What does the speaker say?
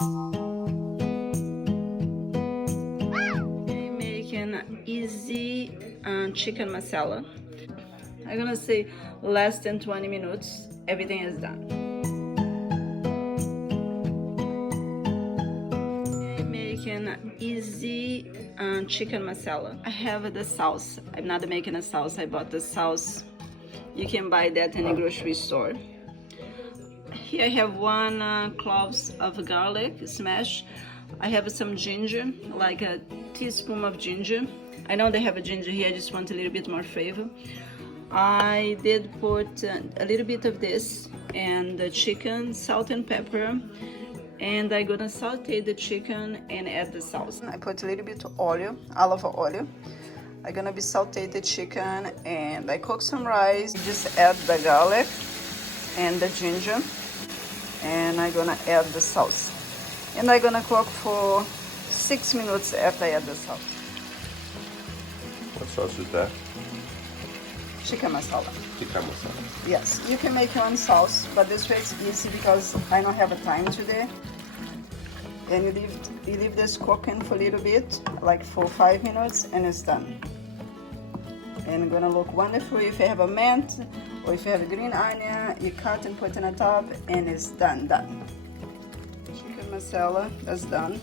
I'm making easy chicken masala. I'm gonna say less than 20 minutes, everything is done. I'm making easy chicken masala. I have the sauce. I'm not making a sauce, I bought the sauce. You can buy that in a grocery store. Here I have one cloves of garlic smashed. I have some ginger, like a teaspoon of ginger. I know they have a ginger here, I just want a little bit more flavor. I did put a little bit of this and the chicken, salt and pepper, and I'm gonna saute the chicken and add the sauce. I put a little bit of oil, olive oil. I'm gonna be saute the chicken and I cook some rice. Just add the garlic and the ginger, and I'm gonna add the sauce. And I'm gonna cook for 6 minutes after I add the sauce. What sauce is that? Chicken masala. Chicken masala. Yes, you can make your own sauce, but this way it's easy because I don't have a time today. And you leave this cooking for a little bit, like for 5 minutes, and it's done. And it's gonna look wonderful. If you have a mint or if you have a green onion, you cut and put on the top, and it's done. Chicken masala, that's done.